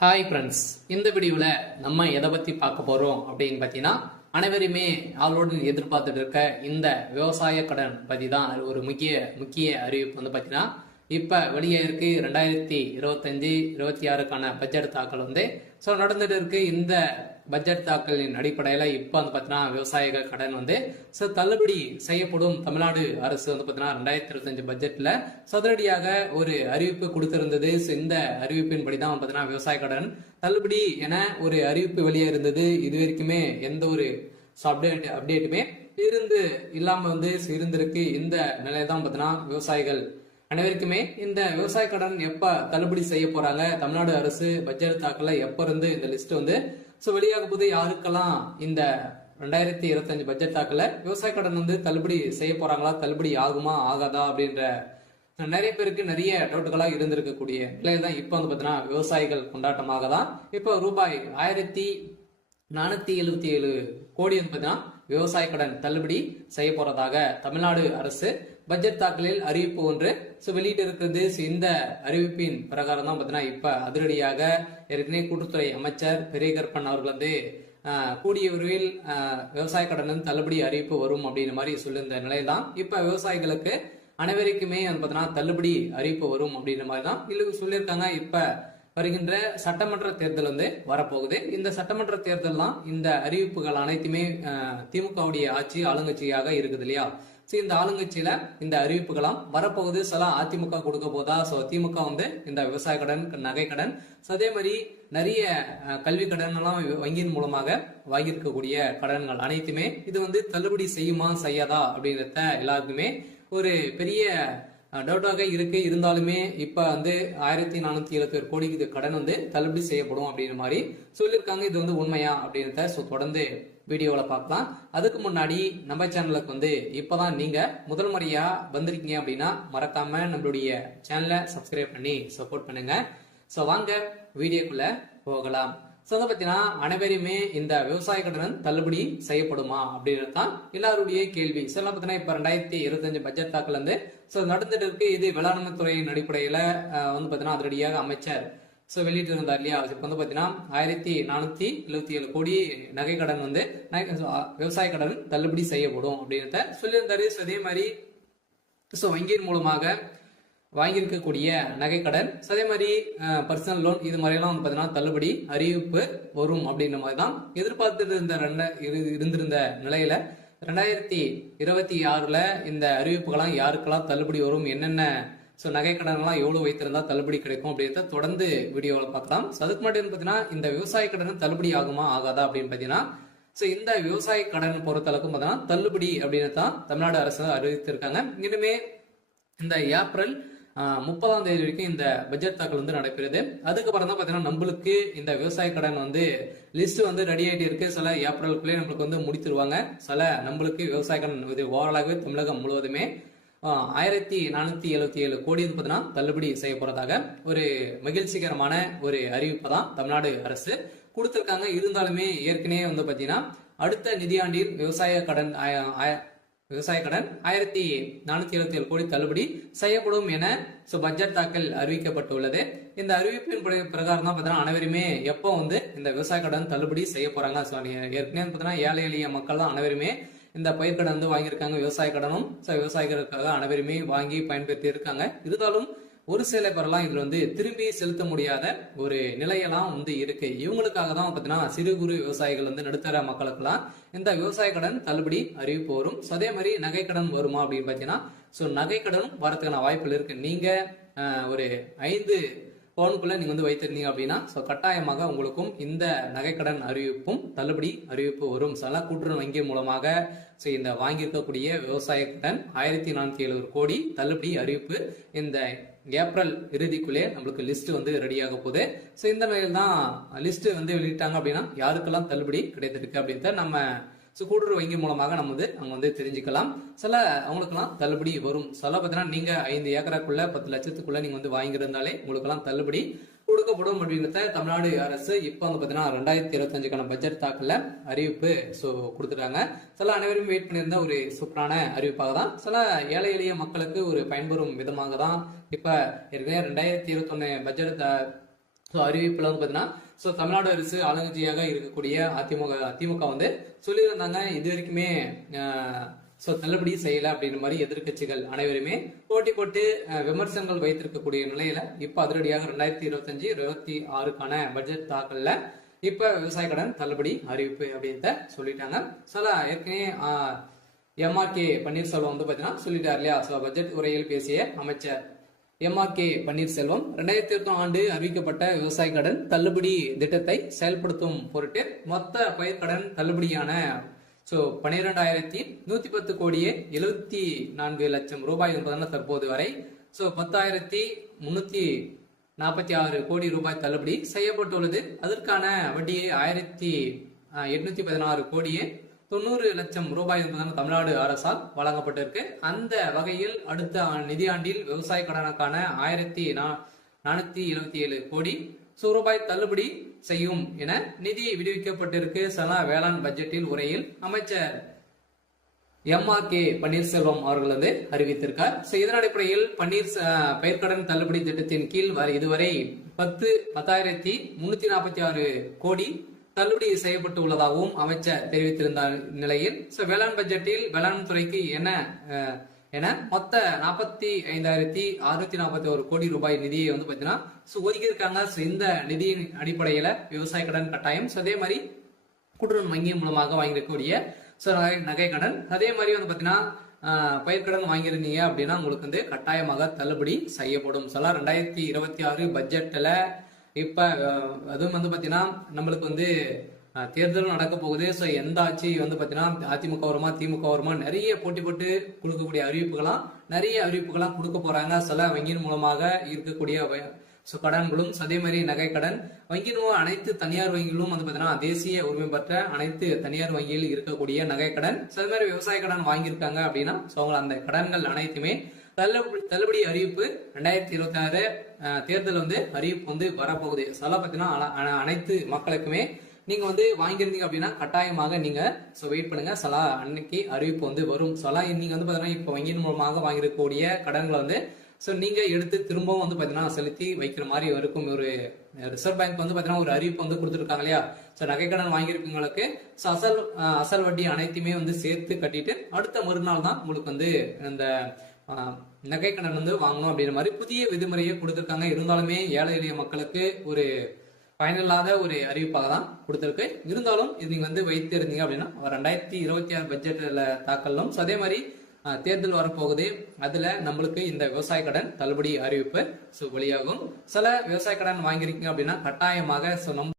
Hi friends, இந்த வீடியோவில் நம்ம எதை பற்றி பார்க்க போகிறோம் அப்படின்னு பார்த்தீங்கன்னா, அனைவருமே அவளோடு எதிர்பார்த்துட்டு இருக்க இந்த விவசாய கடன் பற்றி தான் ஒரு முக்கிய அறிவிப்பு வந்து பார்த்தீங்கன்னா, இப்போ வெளியே இருக்கு 2025-26க்கான பட்ஜெட் தாக்கல் வந்து நடந்துட்டு இருக்கு. இந்த பட்ஜெட் தாக்கலின் அடிப்படையில் இப்போ வந்து பார்த்தீங்கன்னா விவசாயிகள் கடன் வந்து தள்ளுபடி செய்யப்படும். தமிழ்நாடு அரசு வந்து பார்த்தீங்கன்னா 2025 பட்ஜெட்டில் சதுரடியாக ஒரு அறிவிப்பு கொடுத்திருந்தது. இந்த அறிவிப்பின்படி தான் பார்த்தீங்கன்னா விவசாய கடன் தள்ளுபடி என ஒரு அறிவிப்பு வெளியே இருந்தது. இது வரைக்குமே எந்த ஒரு அப்டேட்டுமே இல்லாம வந்து இருந்திருக்கு. இந்த நிலையை தான் பார்த்தீங்கன்னா விவசாயிகள் அனைவருக்குமே இந்த விவசாய கடன் எப்ப தள்ளுபடி செய்ய போறாங்க, தமிழ்நாடு அரசு பட்ஜெட் தாக்கல எப்ப இருந்து இந்த லிஸ்ட் வந்து வெளியாக போது, யாருக்கெல்லாம் இந்த 2025 பட்ஜெட் தாக்கல விவசாய கடன் வந்து தள்ளுபடி செய்ய போறாங்களா, தள்ளுபடி ஆகுமா ஆகாதா அப்படின்ற நிறைய பேருக்கு நிறைய டவுட்டுகளா இருந்திருக்கக்கூடிய நிலையில தான் இப்ப வந்து பாத்தீங்கன்னா விவசாயிகள் கொண்டாட்டமாக தான் இப்ப ரூபாய் 1477 கோடி வந்து பாத்தீங்கன்னா விவசாய கடன் தள்ளுபடி செய்ய போறதாக தமிழ்நாடு அரசு பட்ஜெட் தாக்கலில் அறிவிப்பு ஒன்று வெளியிட்டு இருக்கிறது. இந்த அறிவிப்பின் பிரகாரம் தான் பாத்தீங்கன்னா இப்ப அதிரடியாக ஏற்கனவே கூட்டுத்துறை அமைச்சர் பெரியகற்பன் அவர்கள் வந்து கூடிய விரைவில் விவசாய கடன் தள்ளுபடி அறிவிப்பு வரும் அப்படின்ற மாதிரி சொல்லியிருந்த நிலையில்தான் இப்ப விவசாயிகளுக்கு அனைவருக்குமே பாத்தீங்கன்னா தள்ளுபடி அறிவிப்பு வரும் அப்படின்ற மாதிரி தான் சொல்லியிருக்காங்க. இப்ப வருகின்ற சட்டமன்ற தேர்தல் வந்து வரப்போகுது. இந்த சட்டமன்ற தேர்தல் தான் இந்த அறிவிப்புகள் அனைத்துமே திமுகவுடைய ஆட்சி ஆளுங்கட்சியாக இருக்குது இல்லையா. இந்த ஆளுங்கட்சியில இந்த அறிவிப்புகளாம் வரப்போகுது. சில அதிமுக கொடுக்க போதா, திமுக வந்து இந்த விவசாய கடன், நகை கடன், அதே மாதிரி நிறைய கல்வி கடன் எல்லாம் வங்கியின் மூலமாக வாங்கியிருக்கக்கூடிய கடன்கள் அனைத்துமே இது வந்து தள்ளுபடி செய்யுமா செய்யாதா அப்படின்றத எல்லாருக்குமே ஒரு பெரிய டவுட்டாக இருக்கு. இருந்தாலுமே இப்ப வந்து 1477 கோடி இது கடன் வந்து தள்ளுபடி செய்யப்படும் அப்படின்ற மாதிரி சொல்லியிருக்காங்க. இது வந்து உண்மையா அப்படின்றத தொடர்ந்து வீடியோல பார்க்கலாம். அதுக்கு முன்னாடி நம்ம சேனலுக்கு வந்து இப்பதான் நீங்க முதல் முறையா வந்திருக்கீங்க அப்படின்னா மறக்காம நம்மளுடைய சேனலை சப்ஸ்கிரைப் பண்ணி சப்போர்ட் பண்ணுங்க. வாங்க வீடியோக்குள்ள போகலாம். பாத்தீங்கன்னா அனைவருமே இந்த விவசாய கடன் தள்ளுபடி செய்யப்படுமா அப்படின்றது தான் எல்லாருடைய கேள்வி. பாத்தீங்கன்னா இப்ப 2025 பட்ஜெட் தாக்கல் வந்து நடந்துட்டு இருக்கு. இது வேளாண்மை துறையின் அடிப்படையில வந்து பாத்தீங்கன்னா அதிரடியாக அமைச்சர் வெளியிட்டு இருந்தார் இல்லையா. இப்ப வந்து பாத்தீங்கன்னா 1477 கோடி நகை கடன் வந்து விவசாய கடன் தள்ளுபடி செய்யப்படும் அப்படின்றத சொல்லியிருந்தாரு. அதே மாதிரி வங்கியின் மூலமாக வாங்கியிருக்கக்கூடிய நகை கடன், அதே மாதிரி பர்சனல் லோன், இது மாதிரியெல்லாம் வந்து பாத்தீங்கன்னா தள்ளுபடி அறிவிப்பு வரும் அப்படின்ற மாதிரி தான் எதிர்பார்த்துட்டு இருந்திருந்த நிலையில 2026ல இந்த அறிவிப்புகளாம் யாருக்கெல்லாம் தள்ளுபடி வரும், என்னென்ன நகை கடன் எல்லாம் எவ்வளவு வைத்திருந்தா தள்ளுபடி கிடைக்கும் அப்படின்றத தொடர்ந்து வீடியோவில் பார்க்கலாம். அதுக்கு முன்னாடி பாத்தீங்கன்னா இந்த விவசாய கடன் தள்ளுபடி ஆகுமா ஆகாதா அப்படின்னு பாத்தீங்கன்னா இந்த விவசாய கடன் பொறுத்தளவுக்கு பாத்தீங்கன்னா தள்ளுபடி அப்படின்னு தான் தமிழ்நாடு அரசு அறிவித்திருக்காங்க. இனிமே இந்த ஏப்ரல் 30ஆம் தேதி வரைக்கும் இந்த பட்ஜெட் தாக்கல் வந்து நடைபெறுது. அதுக்கப்புறம் தான் பாத்தீங்கன்னா நம்மளுக்கு இந்த விவசாய கடன் வந்து லிஸ்ட் வந்து ரெடி ஆகிட்டு இருக்கு. சில ஏப்ரலுக்குள்ளே நம்மளுக்கு வந்து முடித்துருவாங்க. சில நம்மளுக்கு விவசாய கடன் இது ஓவராலாகவே தமிழகம் முழுவதுமே 1477 கோடி வந்து பாத்தீங்கன்னா தள்ளுபடி செய்ய போறதாக ஒரு மகிழ்ச்சிகரமான ஒரு அறிவிப்பு தான் தமிழ்நாடு அரசு கொடுத்திருக்காங்க. இருந்தாலுமே ஏற்கனவே வந்து பாத்தீங்கன்னா அடுத்த நிதியாண்டில் விவசாய கடன் 1477 கோடி தள்ளுபடி செய்யப்படும் என பட்ஜெட் தாக்கல் அறிவிக்கப்பட்டுள்ளது. இந்த அறிவிப்பின் பிரகாரம் தான் பாத்தீங்கன்னா அனைவருமே எப்போ வந்து இந்த விவசாய கடன் தள்ளுபடி செய்ய போறாங்க. ஏற்கனவே பாத்தீங்கன்னா ஏழை எளிய மக்கள் தான் அனைவருமே இந்த பயிர்கடன் வந்து வாங்கியிருக்காங்க. விவசாய கடனும் விவசாயிகளுக்காக அனைவருமே வாங்கி பயன்படுத்தி இருக்காங்க. இருந்தாலும் ஒரு சில பேரெல்லாம் இதுல வந்து திரும்பி செலுத்த முடியாத ஒரு நிலையெல்லாம் வந்து இருக்கு. இவங்களுக்காக தான் பாத்தீங்கன்னா சிறு குறு விவசாயிகள் வந்து நடுத்தர மக்களுக்கெல்லாம் இந்த விவசாய கடன் தள்ளுபடி அறிவிப்பு வரும். அதே மாதிரி நகை கடன் வருமா அப்படின்னு பாத்தீங்கன்னா நகை கடனும் வரதுக்கான வாய்ப்புகள் இருக்கு. நீங்க ஒரு 5 பவுனுக்குள்ள நீங்க வந்து வைத்திருந்தீங்க அப்படின்னா கட்டாயமாக உங்களுக்கும் இந்த நகைக்கடன் அறிவிப்பும் தள்ளுபடி அறிவிப்பு வரும். சில கூட்டுறவு வங்கி மூலமாக இந்த வாங்கியிருக்கக்கூடிய விவசாய கடன் 1477 கோடி தள்ளுபடி அறிவிப்பு இந்த ஏப்ரல் இறுதிக்குள்ளே நம்மளுக்கு லிஸ்ட் வந்து ரெடியாக போகுது. இந்த நிலையில் தான் லிஸ்ட் வந்து வெளியிட்டாங்க அப்படின்னா யாருக்கெல்லாம் தள்ளுபடி கிடைத்திருக்கு அப்படின்றத நம்ம கூட்டுறவு வங்கி மூலமாக நம்ம வந்து அங்க வந்து தெரிஞ்சுக்கலாம். சில அவங்களுக்கெல்லாம் தள்ளுபடி வரும். சில பார்த்தீங்கன்னா நீங்க 5 ஏக்கராக்குள்ள 10 லட்சத்துக்குள்ள நீங்க வந்து வாங்கியிருந்தாலே உங்களுக்கெல்லாம் தள்ளுபடி கொடுக்கப்படும் அப்படின்றத தமிழ்நாடு அரசு இப்ப வந்து பாத்தீங்கன்னா 2025க்கான பட்ஜெட் தாக்கல அறிவிப்பு கொடுத்துட்டாங்க. சில அனைவரும் வெயிட் பண்ணியிருந்த ஒரு சூப்பரான அறிவிப்பாக தான், சில ஏழை எளிய மக்களுக்கு ஒரு பயன்பெறும் விதமாக தான் இப்ப ஏற்கனவே 2021 பட்ஜெட் ஸோ அறிவிப்புல வந்து பாத்தீங்கன்னா ஸோ தமிழ்நாடு அரசு ஆளுங்கட்சியாக இருக்கக்கூடிய திமுக வந்து சொல்லியிருந்தாங்க இது வரைக்குமே ஸோ தள்ளுபடி செய்யல அப்படின்ற மாதிரி எதிர்கட்சிகள் அனைவருமே போட்டி போட்டு விமர்சனங்கள் வைத்திருக்கக்கூடிய நிலையில இப்ப அதிரடியாக 2025-26க்கான பட்ஜெட் தாக்கல்ல இப்ப விவசாய கடன் தள்ளுபடி அறிவிப்பு அப்படின்ட்டு சொல்லிட்டாங்க. சில ஏற்கனவே எம்ஆர்கே பன்னீர்செல்வம் வந்து பாத்தீங்கன்னா சொல்லிட்டார் இல்லையா. ஸோ பட்ஜெட் உரையில் பேசிய அமைச்சர் எம்ஆர்கே பன்னீர்செல்வம் 2020 ஆண்டு அறிவிக்கப்பட்ட விவசாய கடன் தள்ளுபடி திட்டத்தை செயல்படுத்தும் பொருட்டு மொத்த பயிர்க்கடன் தள்ளுபடியான 12,110 கோடியே 74 லட்சம் ரூபாய் என்பதான தற்போது வரை 10,346 கோடி ரூபாய் தள்ளுபடி செய்யப்பட்டுள்ளது. அதற்கான வட்டியை 1,816 கோடியே 90 லட்சம் ரூபாய் என்பதான தமிழ்நாடு அரசால் வழங்கப்பட்டிருக்கு. அந்த வகையில் அடுத்த நிதியாண்டில் விவசாய கடனுக்கான 1,477 கோடி ரூபாய் தள்ளுபடி செய்யும் என நிதி விடுவிக்கப்பட்டிருக்கு. வேளாண் பட்ஜெட்டில் உரையில் அமைச்சர் எம்ஆர்கே பன்னீர்செல்வம் அவர்கள் வந்து அறிவித்திருக்கார். இதன் அடிப்படையில் பயிர்க்கடன் தள்ளுபடி திட்டத்தின் கீழ் இதுவரை 10,346 கோடி தள்ளுபடி செய்யப்பட்டு உள்ளதாகவும் அமைச்சர் தெரிவித்திருந்த நிலையில் வேளாண் பட்ஜெட்டில் வேளாண் துறைக்கு என மொத்த 45,641 கோடி ரூபாய் நிதியை வந்து பாத்தீங்கன்னா ஒதுக்கி இருக்காங்க. இந்த நிதியின் அடிப்படையில விவசாய கடன் கட்டாயம் அதே மாதிரி கூட்டுறவு வங்கி மூலமாக வாங்கியிருக்கக்கூடிய நகை கடன் அதே மாதிரி வந்து பாத்தீங்கன்னா பயிர்க்கடன் வாங்கியிருந்தீங்க அப்படின்னா உங்களுக்கு வந்து கட்டாயமாக தள்ளுபடி செய்யப்படும். 2026 பட்ஜெட்ல இப்ப அதுவும் வந்து பாத்தீங்கன்னா நம்மளுக்கு வந்து தேர்தலும் நடக்க போகுது. ஸோ எந்த ஆட்சி வந்து பாத்தீங்கன்னா அதிமுக வருமா திமுக வருமா நிறைய போட்டி போட்டு கொடுக்கக்கூடிய நிறைய அறிவிப்புகளாம் கொடுக்க போறாங்க. சில வங்கியின் மூலமாக இருக்கக்கூடிய கடன்களும் அதே மாதிரி நகை கடன் வங்கியின் அனைத்து தனியார் வங்கிகளும் வந்து பாத்தீங்கன்னா தேசிய உரிமை பெற்ற அனைத்து தனியார் வங்கியில் இருக்கக்கூடிய நகை கடன் அதே மாதிரி விவசாய கடன் வாங்கியிருக்காங்க அப்படின்னா அந்த கடன்கள் அனைத்துமே தள்ளுபடி அறிவிப்பு 2026 தேர்தல் வந்து அறிவிப்பு வந்து வரப்போகுது. பாத்தீங்கன்னா அனைத்து மக்களுக்குமே நீங்க வந்து வாங்கியிருந்தீங்க அப்படின்னா கட்டாயமாக நீங்க வெயிட் பண்ணுங்க. அன்னைக்கு அறிவிப்பு வந்து வரும். நீங்க வந்து பாத்தீங்கன்னா இப்ப வங்கியின் மூலமாக வாங்கிருக்கக்கூடிய கடன்களை வந்து நீங்க எடுத்து திரும்பவும் வந்து பாத்தீங்கன்னா செலுத்தி வைக்கிற மாதிரி இருக்கும். ஒரு ரிசர்வ் பேங்க் வந்து பாத்தீங்கன்னா ஒரு அறிவிப்பு வந்து கொடுத்துருக்காங்க இல்லையா. நகை கடன் வாங்கியிருக்கவங்களுக்கு அசல் வட்டி அனைத்துமே வந்து சேர்த்து கட்டிட்டு அடுத்த மறுநாள் தான் உங்களுக்கு வந்து இந்த நகை கடன் வந்து வாங்கணும் அப்படின்ற மாதிரி புதிய விதிமுறையை கொடுத்திருக்காங்க. இருந்தாலுமே ஏழை எளிய மக்களுக்கு ஒரு பயனில்லாத ஒரு அறிவிப்பாக தான் கொடுத்திருக்கு. இருந்தாலும் இது நீங்க வந்து வைத்திருந்தீங்க அப்படின்னா 2026 பட்ஜெட்ல தாக்கலும் அதே மாதிரி தேர்தல் வரப்போகுது. அதுல நம்மளுக்கு இந்த விவசாய கடன் தள்ளுபடி அறிவிப்பு வெளியாகும். விவசாய கடன் வாங்கிருக்கீங்க அப்படின்னா கட்டாயமாக